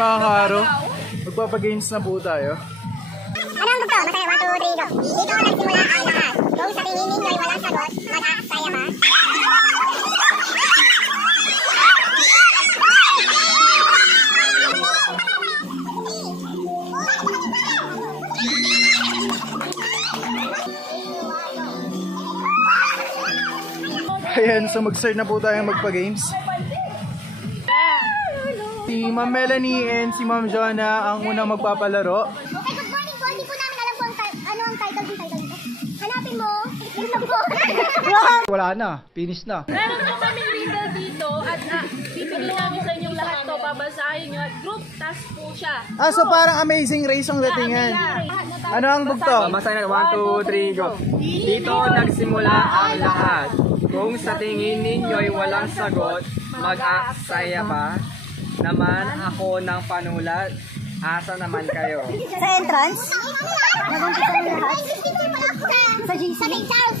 mga karo, magpapagames na po tayo. Ano ang gusto? Masaya, 1, 2, 3, go. Dito nagsimula ang lahat. Kung sa tingin ninyo ay walang sagot, mag-aasaya ba? Ayan, so mag-start na po tayong magpa-games. Si Ma'am Melanie and si Ma'am Jonah ang unang magpapalaro. Okay, good morning po. Hindi po namin alam po ano ang title nito. Hanapin mo. Ito po. Wala na, finish na. Meron po kami riddle dito at bibigyan namin sa inyong lahat to. Babasahin nyo at group task po siya. Ah, so parang Amazing Race ang datingan. Ano ang bugto? Basahin natin, 1, 2, 3, go. Dito nagsimula ang lahat. Kung sa tingin ninyo'y walang sagot, mag-aasaya ba? Naman ako ng panulat, asa naman kayo? Sa entrance? Nag-umpisa ng lahat? Sa GC? Sa St. Charles!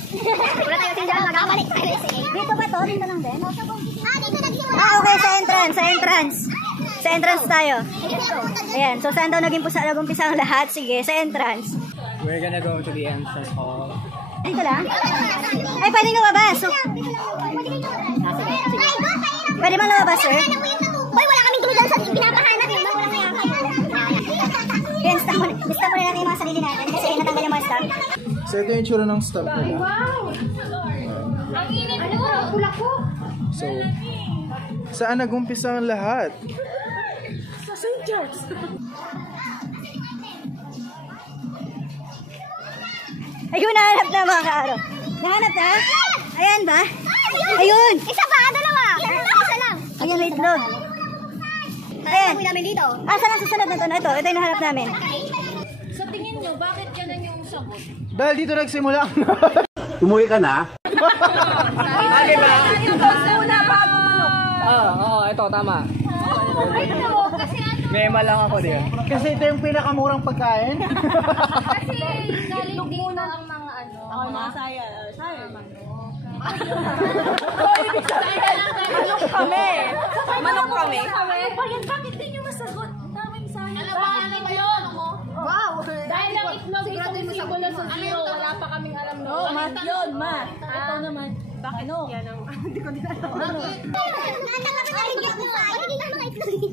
Wala tayo St. Charles, magkabalik tayo. Dito ba to? Dito lang din? Dito nagsimula. Okay, sa entrance, sa entrance. Sa entrance tayo. Ayan, so saan daw nag-umpisa ang lahat? Sige, sa entrance. We're gonna go to the entrance hall. Dito lang? Ay, pwede ka labas. So, pwede bang labas, sir? Hoy, wala kaming tulugan sa pinapahanap. Wala kaya kayo. Yan, lista mo na natin yung mga sarili natin kasi natanggal yung mga stamp. So ito yung tsura ng stamp nila. Wow! Ang init po! Pula po! So, saan nag-umpisa ang lahat? Sa St. George! Ayun, nahanap na mga kaaro. Nahanap na? Ayan ba? Ayun! Isa pa, dalawa! Isa lang! Ayan, may itlog. Ayan. Ah, saan ang susunod na ito? Ito yung nahanap namin. Sa tingin nyo, bakit ganun yung sagot? Dahil dito nagsimula ang Umuwi ka na? Bakit ba? Una pa Oo, ito, tama. Mema lang ako din. Kasi ito yung pinakamurang pagkain. Kasi galing muna ang mga ano. Ako yung mga saya. Manok kami. Manok kami. Bayan, bakit din yung masagot? Ang daming sayang. Alam ba ang itlog? Wow! Dahil ang itlog itong simbolo sa zero, wala pa kaming alam no. Oh, mat yun, mat. Ito naman. Bakit no? Hindi ko din alam.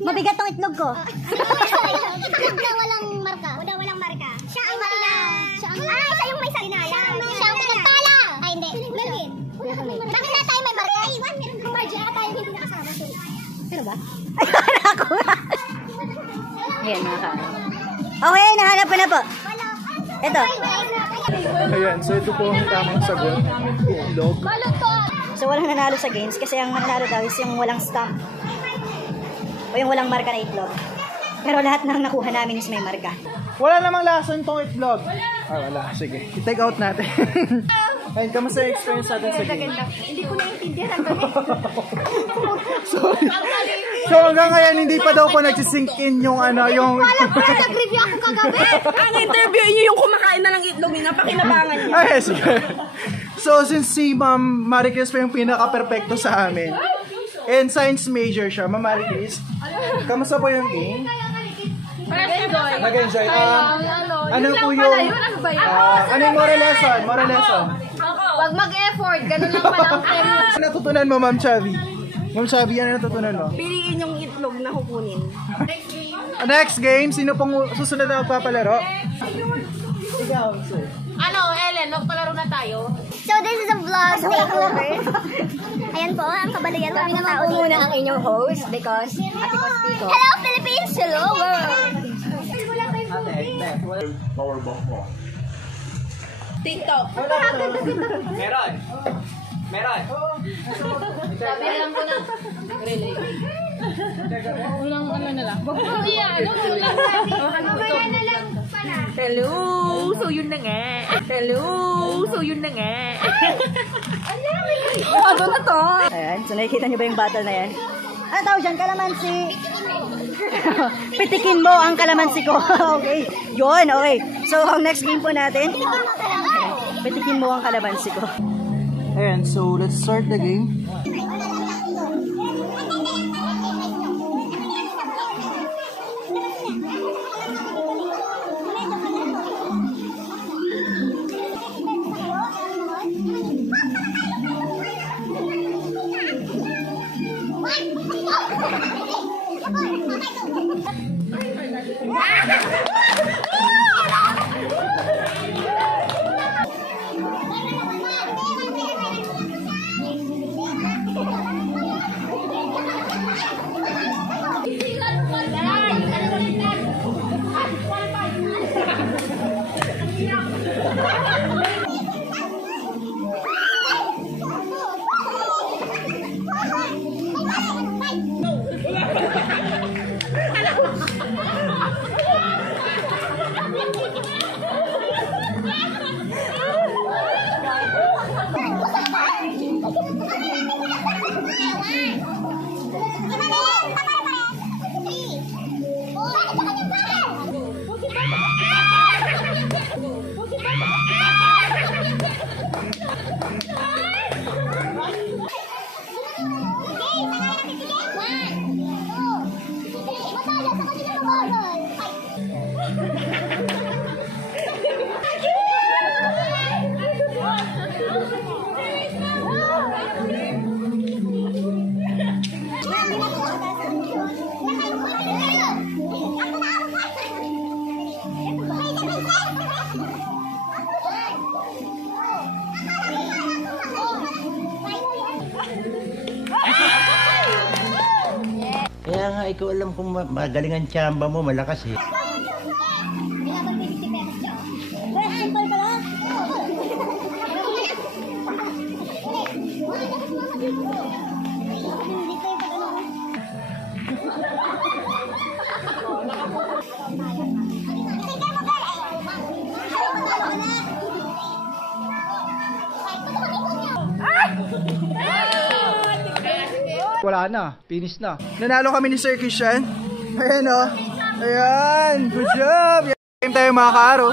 Mabigat tong itlog ko. Itlog na walang marka. Walang marka. Siya ang marka. Siya yung may salina. Siya ang nagpala. Ay, hindi. Melvin. Bakit na tayo may marka? Iwan, meron kong marka. Tayo hindi nakasama. Pero ba? Ay, ako. Ayan, mga ka. Okay, nahanap ko na po. Ito. Ayan, so ito po ang tamang sagot. Itlog. So walang nanalo sa games kasi ang nanalo daw is yung walang stamp. O yung walang marka na itlog. Pero lahat ng nakuha namin is may marka. Wala namang lason tong itlog. Ah, wala. Sige. I-take out natin. Ayun, kamusta yung experience natin sa game? Hindi ko naiintindihan ang gabi. Sorry. So hanggang ngayon hindi pa daw ko nagsisink in yung ano, yung... Nag-review ako kagabi. Ang interview niyo yung kumakain na ng itlog niya, napakinabangan niya. Ay, sige. So since si Ma'am Maricris pa yung pinaka-perfecto sa amin, and science major siya, Ma'am Maricris, kamusta po yung game? Nag-enjoy. Ano po yung... ano yung moral lesson? Moral lesson? Huwag mag-effort, ganun lang pala ang premyo. Ano natutunan mo, Ma'am Chavi? Ma'am Chavi, ano natutunan mo? Piliin yung itlog na kukunin. Next game, sino pong susunod na magpapalaro? Ikaw, sir. Ano, Ellen, magpalaro na tayo. So this is a vlog takeover. Ayan po, ang kabalayan kami naman po muna ang inyong host because Hello Philippines! Hello world! TikTok. Meron. Alam ko na. Really? Ulang ano na lang. Mamaya na lang pala. Hello! So yun na nga. Ano na to? Ayan, so nakikita nyo ba yung battle na yan? Ano tawag dyan? Kalamansi. Pitikin mo ang kalamansi ko. Okay. Yun, okay. So, ang next game po natin, pitikin mo ang kalamansi ko. Ayan, so let's start the game. ko alam kung magaling ang tsamba mo, malakas eh. Wala na, finish na. Nanalo kami ni Sir Christian. Ayan o. Ayan, good job. Game tayo mga kaaro.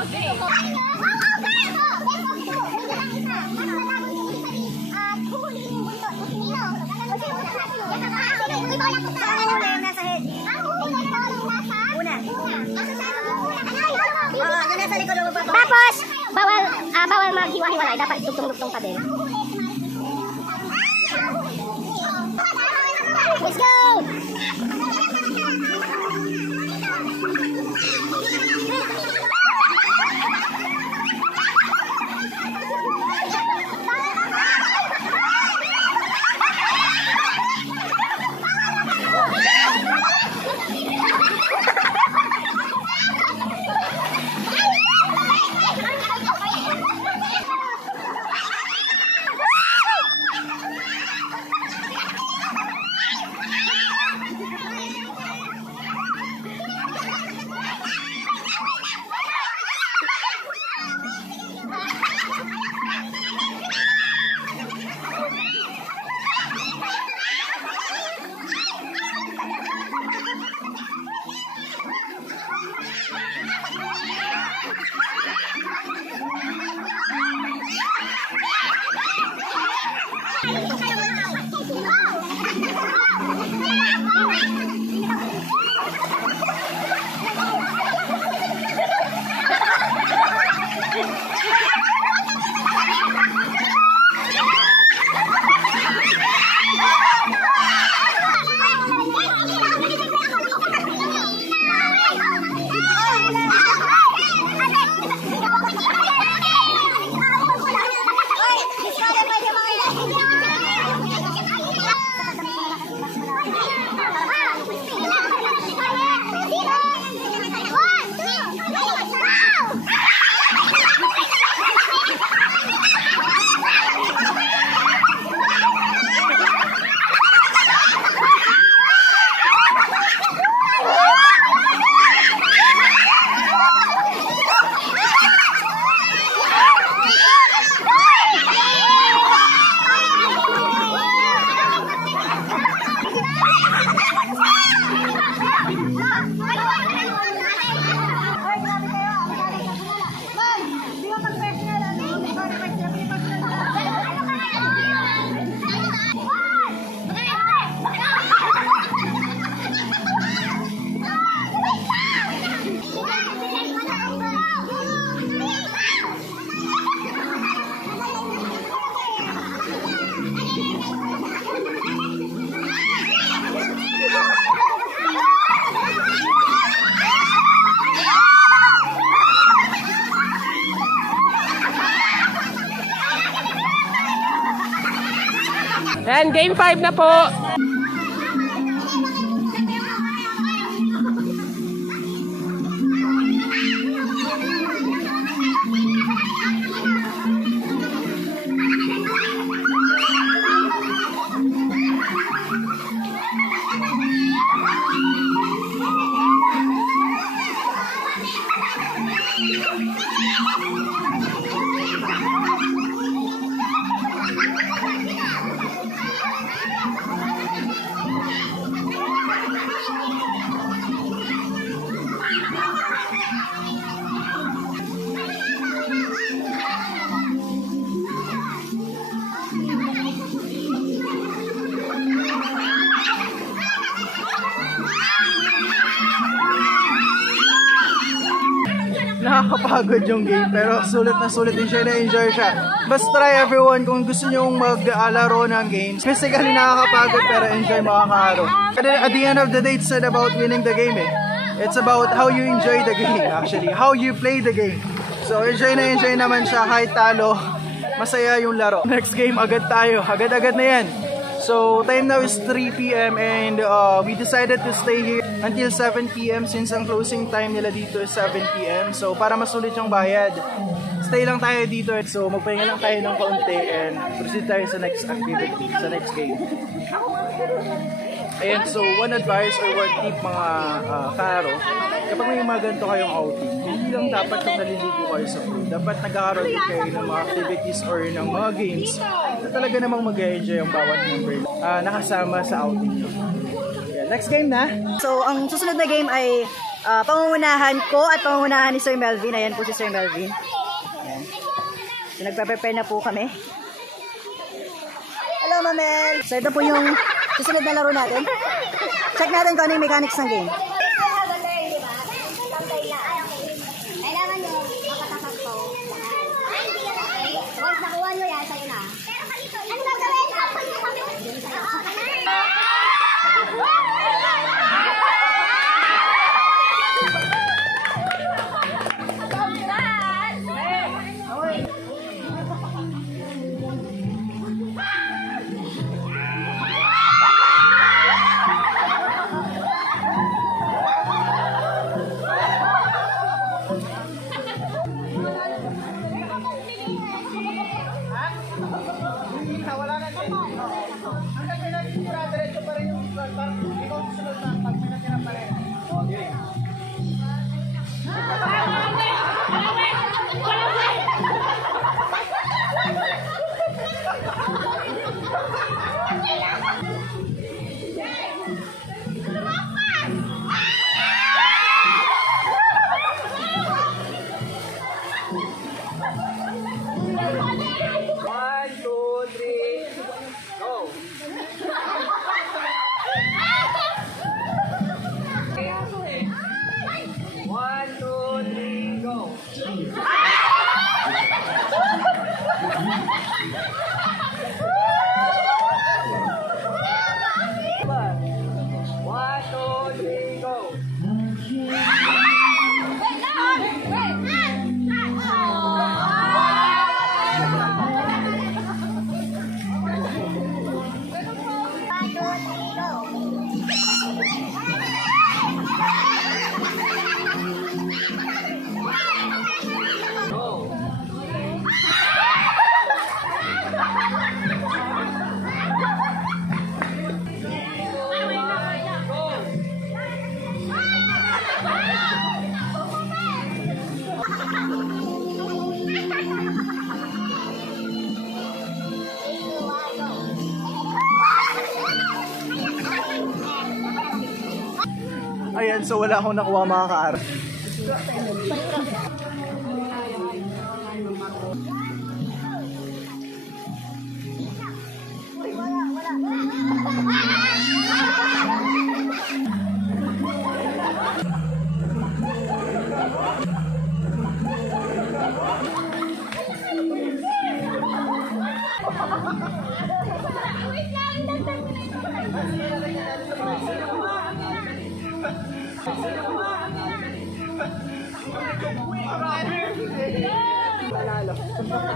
Tapos, bawal maghiwa-hiwalay. Dapat dugtong-dugtong pa din. Let's go! And game 5 na po. Nakakapagod yung game pero sulit na sulit din siya, na-enjoy siya. Basta try everyone kung gusto nyong maglaro ng games. Physically nakakapagod pero enjoy mga kaaro. At the end of the day, it's not about winning the game eh. It's about how you enjoy the game actually, how you play the game. So enjoy naman siya kahit talo. Masaya yung laro. Next game agad tayo, agad-agad na yan. So, time now is 3 p.m. and we decided to stay here until 7 p.m. since ang closing time nila dito is 7 p.m. So, para masulit yung bayad, stay lang tayo dito. So, magpahinga lang tayo ng kaunti and proceed tayo sa next activity, sa next game. Ayan, so one advice or one tip mga karo, kapag may mga ganito kayong outing, hindi lang dapat kung naliligo kayo sa pool. Dapat nagkakaroon din kayo ng mga activities or ng mga games na talaga namang mag-enjoy ang bawat member nakasama sa outing nyo. Yeah, next game na. So, ang susunod na game ay pangungunahan ko at pangungunahan ni Sir Melvin. Ayan po si Sir Melvin. Ayan. So, nagpe-prepare na po kami. Hello, Mamel! So, ito po yung susunod na laro natin. Check natin kung ano yung mechanics ng game. Kailangan nyo makatapat ko. Once nakuha nyo yan, sa'yo na. Ano gagawin? Ayan, so wala akong nakuha mga kaaro.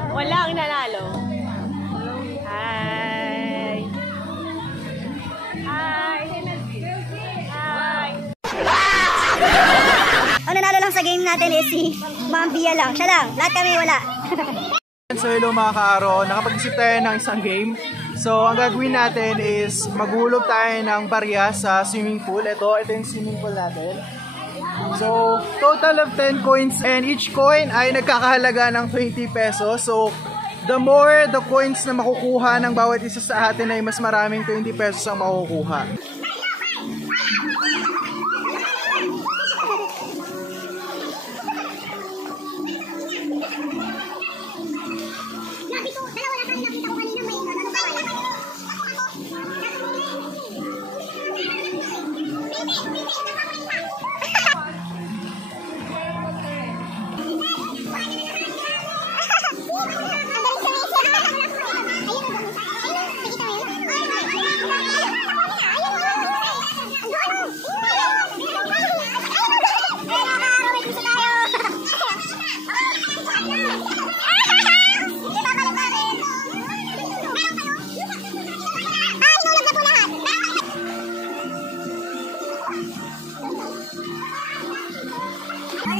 Wala ang nanalo. Hi! Hi! Hi! Ang nanalo lang sa game natin is si Ma'am Bia lang. Siya lang. Lahat kami wala. So hello mga kaaro, nakapag-isip tayo ng isang game. So ang gagawin natin is maghulog tayo ng barya sa swimming pool. Ito yung swimming pool natin. So total of 10 coins and each coin ay nagkakahalaga ng 20 pesos. So the more the coins na makukuha ng bawat isa sa atin ay mas maraming 20 pesos ang makukuha.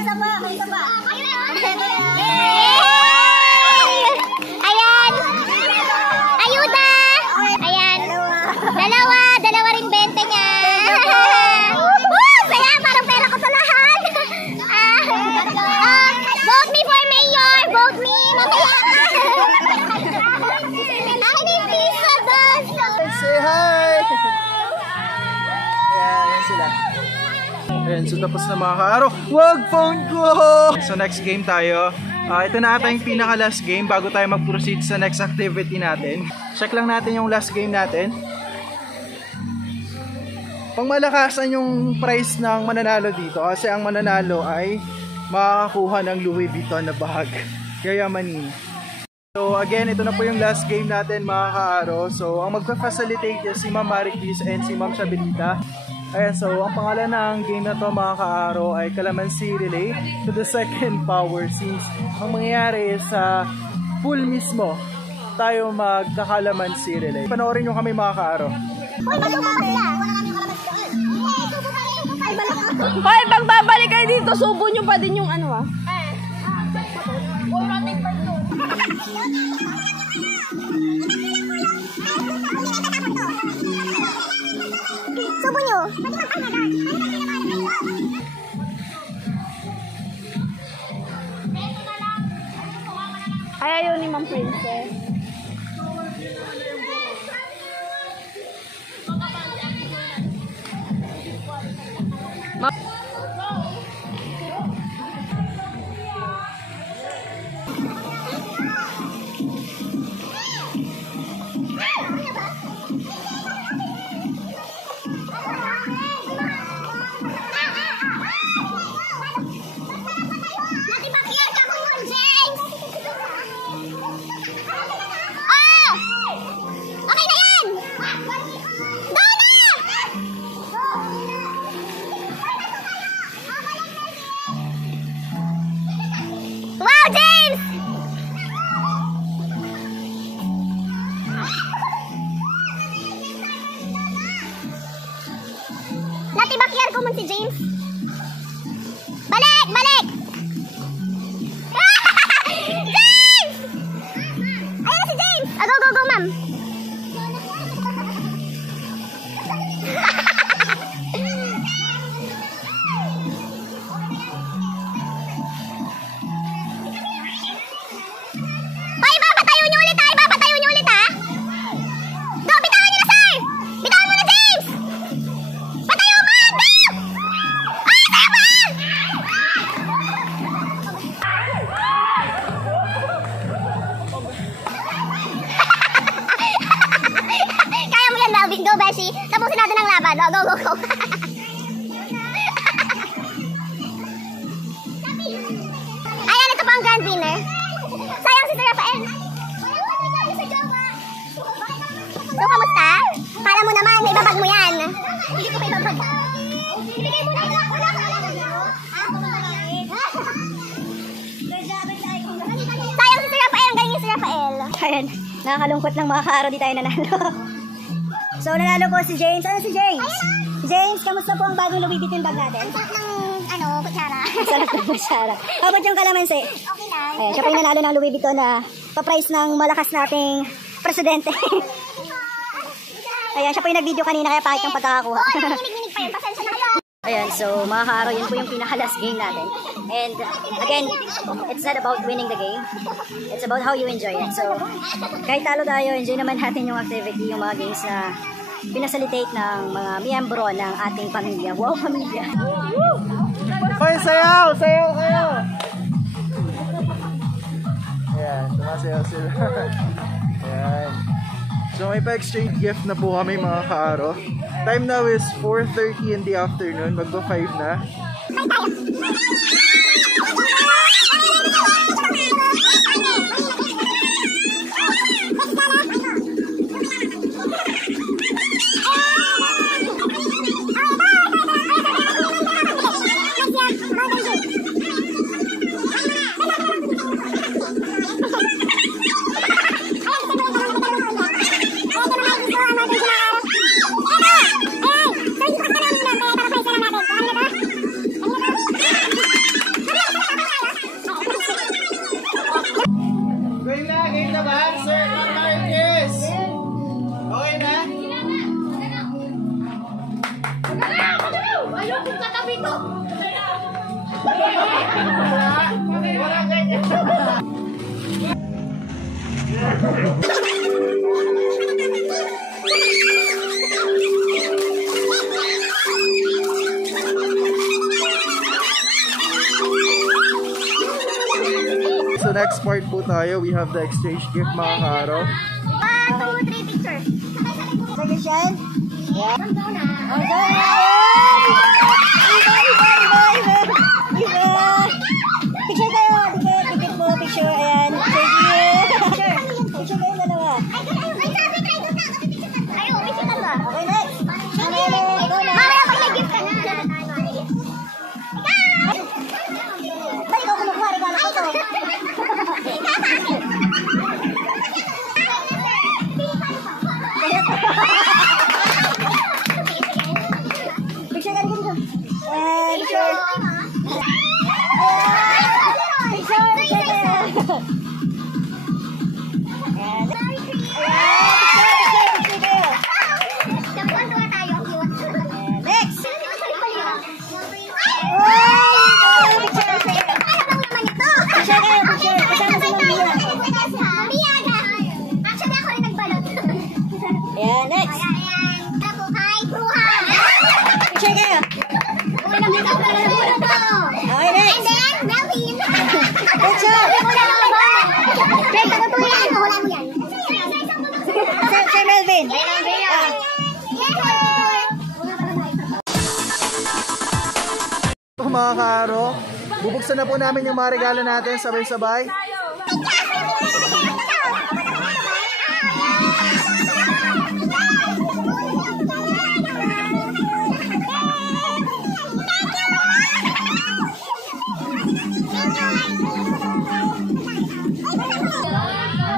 isa pa. Ayan. Ayuda. Ayan. Dalawa rin bente niya. Saya, parang pera ko sa lahat. Vote me for mayor. Vote me. Mamaya. Akin yung piso doon. Say hi! Ayan sila. Ayan, so tapos na mga kaaro. Wag phone ko! So next game tayo. Ito na ata yung pinaka-last game bago tayo mag-proceed sa next activity natin. Check lang natin yung last game natin. Pangmalakasan yung price ng mananalo dito kasi ang mananalo ay makakakuha ng Louis Vuitton na bag. Yayamanin. So again, ito na po yung last game natin mga kaaro. So ang magpa-facilitate is si Ma'am Maricris and si Ma'am Shabelita. Ayan, so ang pangalan ng game na to mga kaaro ay Calamansi Relay to the Second Power, since ang mangyayari sa pool mismo tayo magkakalamansi relay. Panoorin nyo kami mga kaaro. Hoy, pag babalik kayo dito, subo nyo pa din yung ano Subo nyo. Ay, ayaw ni Ma'am Princess. Natibakyar ko man si James. Balik! Balik! James! Ayan na si James! Go, go, go, ma'am. Ay, babatayo niyo ulit ha! Babatayo niyo ulit ha! Go, bitawan niyo na, sir! Bitawan mo na, James! Patayo mo! Go! Ah, tama! Kaya mo yan, Melvin. Go, Beshi. Tapusin natin ang laban. Go, go, go, go. Ayan, ito pa ang grand winner. Sayang si Sir Rafael. So, kamusta? Kala mo naman, may babag mo yan. Hindi ko may babag. Ibigay mo na. Sayang si Sir Rafael. Ang galing ni Sir Rafael. Ayan, nakakalungkot ng mga kaaro, di tayo nanalo. So, nanalo po si James. Ano si James? James, kamusta po ang bagong Louis Vuitton bag natin? Ang sarap ng, kutsara. Sarap ng kutsara. How about yung kalamansi? Okay lang. Ayan, siya po yung nanalo ng Louis Vuitton na pa-price ng malakas nating presidente. Ayan, siya po yung nag-video kanina kaya pangit yung pagkakakuha. Minig-minig pa yun. Pasensya na kayo. Ayan, so mga kaaro, yun po yung pinaka-last game natin. And again, it's not about winning the game. It's about how you enjoy it. So, kahit talo tayo, enjoy naman natin yung activity, yung mga games na pinasalitate ng mga miyembro ng ating pamilya. Wow, pamilya! Hoy, sayaw! Sayaw kayo! Ayan, sumasayaw sila. Ayan. So may pa-exchange gift na po kami mga kaaro. Time now is 4:30 in the afternoon. Magpa 5 na. So next part po tayo, we have the exchange gift mga kaaro. 1, 2, 3 picture. Second shine. Yeah. Oh, picture kayo. Dikit mo, picture. Ayan. Picture. Picture kayo dalawa. Okay, next. Mamaya pag nag-gift ka na. Ba't ikaw kumukuha regalo ko to? Picture ka dito. Picture. Picture kayo. Next. Picture kayo, picture. Kasama si Mia. Actually, ako rin nagbalot. Ayan, next. Picture kayo. Okay, next. Picture. Sir Melvin. Mga kaaro, bubuksan na po namin yung mga regalo natin sabay-sabay.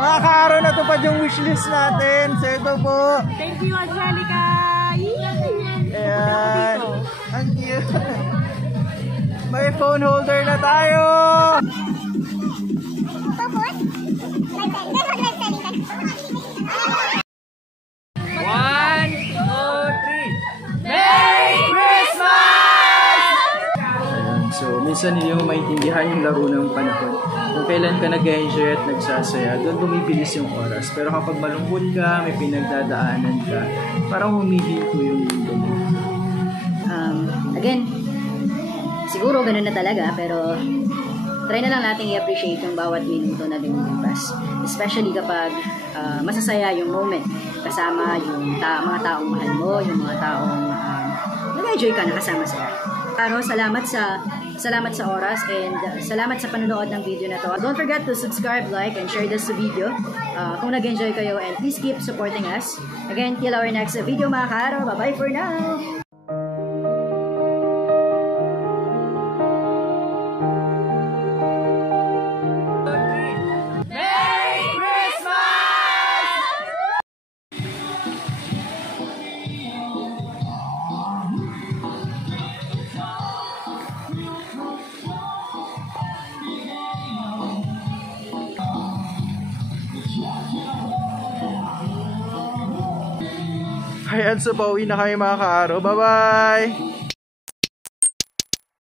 Mga kaaro, natupad yung wishlist natin. So ito po. Thank you, Angelica. Ayan. Ang cute. May phone holder na tayo. One, two, three. Merry Christmas! So, minsan hindi mo maintindihan yung laro ng panahon. Kung kailan ka nag-enjoy at nagsasaya, doon bumibilis yung oras. Pero kapag malungkot ka, may pinagdadaanan ka, parang humihinto yung mundo mo. Again, siguro ganun na talaga, pero try na lang natin i-appreciate yung bawat minuto na lumilipas. Especially kapag masasaya yung moment kasama yung mga taong mahal mo, yung mga taong nag-enjoy ka na kasama sila. Pero salamat sa oras and salamat sa panonood ng video na to. Don't forget to subscribe, like, and share this video kung nag-enjoy kayo, and please keep supporting us. Again, till our next video mga kaaro. Bye-bye for now! Ayan, so pauwi na kayo mga kaaro. Bye-bye!